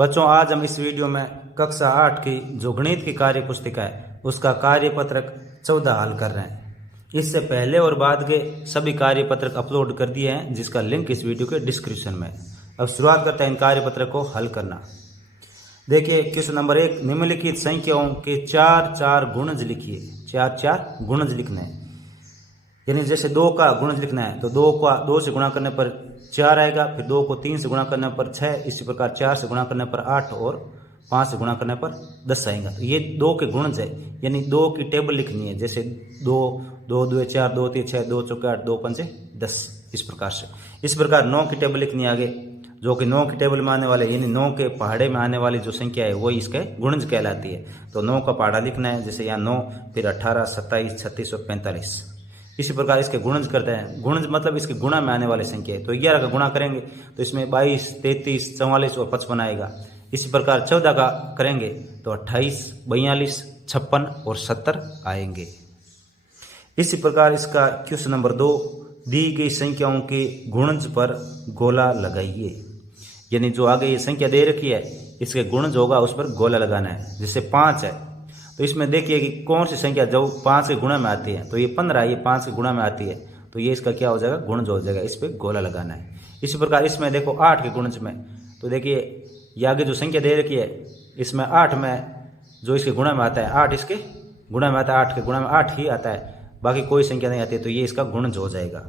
बच्चों, आज हम इस वीडियो में कक्षा 8 की जो गणित की कार्य पुस्तिका है उसका कार्यपत्रक 14 हल कर रहे हैं। इससे पहले और बाद के सभी कार्यपत्रक अपलोड कर दिए हैं, जिसका लिंक इस वीडियो के डिस्क्रिप्शन में है। अब शुरुआत करते हैं इन कार्यपत्रक को हल करना। देखिए, क्वेश्चन नंबर 1, निम्नलिखित संख्याओं के 4 गुणज लिखिए। 4 गुणज लिखने हैं, यानी जैसे 2 का गुणज लिखना है तो 2 का 2 से गुणा करने पर 4 आएगा, फिर 2 को 3 से गुणा करने पर 6, इसी प्रकार 4 से गुणा करने पर 8 और 5 से गुणा करने पर 10 आएगा। तो ये 2 के गुणज है, यानी 2 की टेबल लिखनी है। जैसे 2 2 2 4 2 3 6 2 4 8 2 5 10, इस प्रकार से। इस प्रकार 9 की टेबल लिखनी है आगे, जो कि 9 की टेबल में आने वाले, यानी 9 के पहाड़े में आने वाली जो संख्या है वही इसके गुणज कहलाती है। तो 9 का पहाड़ा लिखना है, जैसे यहाँ 9, फिर 18 27 36 और 45। इसी प्रकार इसके गुणज करते हैं। गुणज मतलब इसके गुणा में आने वाली संख्या है। तो 11 का गुणा करेंगे तो इसमें 22 33 44 और 55 आएगा। इसी प्रकार 14 का करेंगे तो 28 42 56 और 70 आएंगे। इसी प्रकार इसका क्वेश्चन नंबर 2, दी गई संख्याओं के गुणज पर गोला लगाइए। यानी जो आगे ये संख्या दे रखी है इसके गुणज होगा उस पर गोला लगाना है। जैसे 5 है तो इसमें देखिए कि कौन सी संख्या जो 5 के गुणा में आती है, तो ये 15, ये 5 के गुणा में आती है, तो ये इसका क्या हो जाएगा, गुणज हो जाएगा। इस पर गोला लगाना है। इसी प्रकार इसमें देखो 8 के गुणज में, तो देखिए ये आगे जो संख्या दे रखी है इसमें 8 में जो इसके गुणा में आता है, 8 इसके गुणा में आता है, 8 के गुणा में 8 ही आता है, बाकी कोई संख्या नहीं आती है, तो ये इसका गुणज हो जाएगा।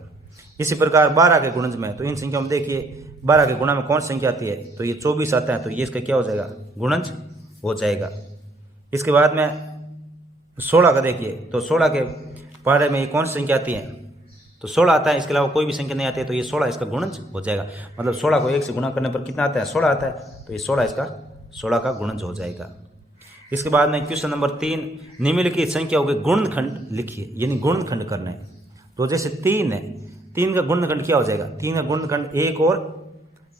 इसी प्रकार 12 के गुणज में, तो इन संख्याओं में देखिए 12 के गुणा में कौन सी संख्या आती है, तो ये 24 आता है, तो ये इसका क्या हो जाएगा, गुणज हो जाएगा। इसके बाद में 16 का देखिए, तो 16 के पहाड़े में ये कौन सी संख्या आती है, तो 16 आता है, इसके अलावा कोई भी संख्या नहीं आती है, तो ये 16 इसका गुणज हो जाएगा। मतलब 16 को 1 से गुणा करने पर कितना आता है, 16 आता है, तो ये 16 इसका 16 का गुणज हो जाएगा। इसके बाद में क्वेश्चन नंबर 3, निम्नलिखित संख्याओं के गुणनखंड लिखिए। यानी गुणनखंड करना है। तो जैसे 3 है, 3 का गुणनखंड क्या हो जाएगा, 3 का गुणनखंड 1 और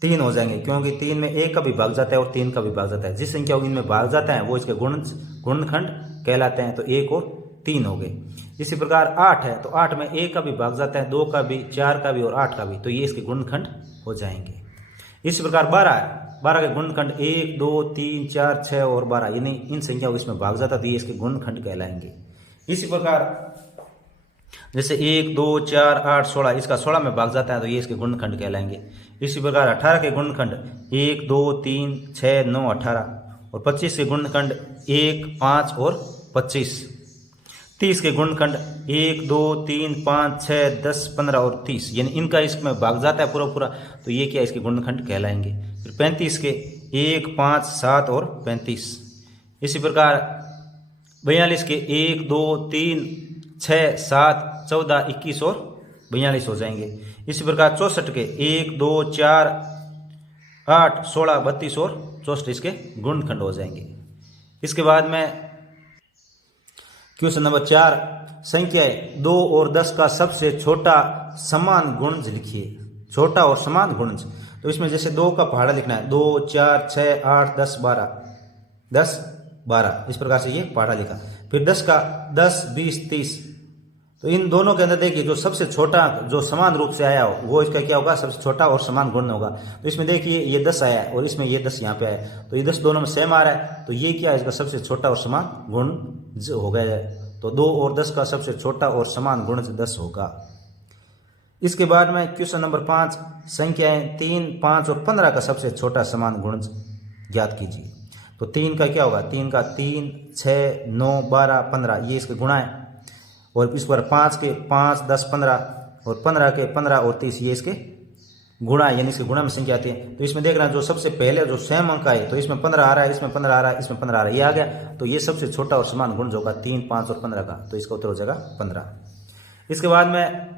3 हो जाएंगे, क्योंकि 3 में 1 का भी भाग जाता है और 3 का भी भाग जाता है। जिस संख्या इनमें भाग जाता है वो इसके गुणनखंड कहलाते हैं। तो 1 और 3 हो गए। इसी प्रकार 8 है, तो 8 में 1 का भी भाग जाता है, 2 का भी, 4 का भी और 8 का भी, तो ये इसके गुणनखंड हो जाएंगे। इसी प्रकार 12 है, 12 के गुणनखंड 1 2 3 4 6 और 12, यानी इन संख्याओं इसमें भाग जाता है, तो ये इसके गुणनखंड कहलाएंगे। इसी प्रकार जैसे 1 2 4 8 16, इसका 16 में भाग जाता है, तो ये इसके गुणनखंड कहलाएंगे। इसी प्रकार 18 के गुणनखंड 1 2 3 6 9 18 और 25 के गुणनखंड 1 5 और 25। 30 के गुणनखंड 1 2 3 5 6 10 15 और 30, यानी इनका इसमें भाग जाता है पूरा, तो ये क्या इसके गुणनखंड कहलाएंगे। फिर 35 के 1 5 7 और 35। इसी प्रकार 42 के 1 2 3 6 7 14 21 और 42 हो जाएंगे। इसी प्रकार 64 के 1 2 4 8 16 32 और 64 इसके गुणनखंड हो जाएंगे। इसके बाद में क्वेश्चन नंबर 4, संख्याएं 2 और 10 का सबसे छोटा समान गुणज लिखिए। छोटा और समान गुणज, तो इसमें जैसे 2 का पहाड़ा लिखना है, 2 4 6 8 10 12 10 12, इस प्रकार से ये पहाड़ा लिखा। फिर 10 का 10 20 30, तो इन दोनों के अंदर देखिए जो सबसे छोटा जो समान रूप से आया हो वो इसका क्या होगा, सबसे छोटा और समान गुण होगा। तो इसमें देखिए ये 10 आया है और इसमें ये 10 यहाँ पे आया है, तो ये 10 दोनों में सेम आ रहा है, तो ये क्या है, इसका सबसे छोटा और समान गुण हो गया है। तो 2 और 10 का सबसे छोटा और समान गुण 10 होगा। इसके बाद में क्वेश्चन नंबर 5, संख्याएं 3 5 और 15 का सबसे छोटा समान गुण ज्ञात कीजिए। तो 3 का क्या होगा, 3 का 3 6 9 12 15, ये इसके गुणा है। और इस पर 5 के 5 10 15 और 15 के 15 और 30, ये इसके गुणा, यानी इसके गुणा में संख्या आती है। तो इसमें देखना जो सबसे पहले जो सेम अंक है, तो इसमें 15 आ रहा है, इसमें 15 आ रहा है, इसमें 15 आ रहा है, ये आ गया, तो ये सबसे छोटा और समान गुण होगा 3 5 और 15 का, तो इसका उत्तर हो जाएगा 15। इसके बाद में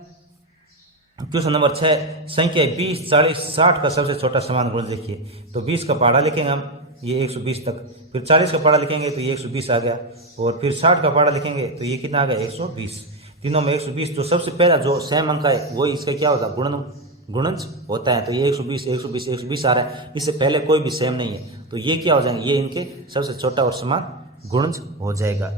क्वेश्चन नंबर 6, संख्या 20 40 60 का सबसे छोटा समान गुण लिखिए। तो 20 का पहाड़ा लिखेंगे हम, ये 120 तक, फिर 40 का पहाड़ा लिखेंगे तो ये 120 आ गया, और फिर 60 का पहाड़ा लिखेंगे तो ये कितना आ गया, 120। तीनों में 120, जो सबसे पहला जो सेम अंक है वो इसका क्या होता है, गुणज होता है। तो ये 120 120 120 आ रहा है, इससे पहले कोई भी सेम नहीं है, तो ये क्या हो जाएंगे, ये इनके सबसे छोटा और समान गुणज हो जाएगा।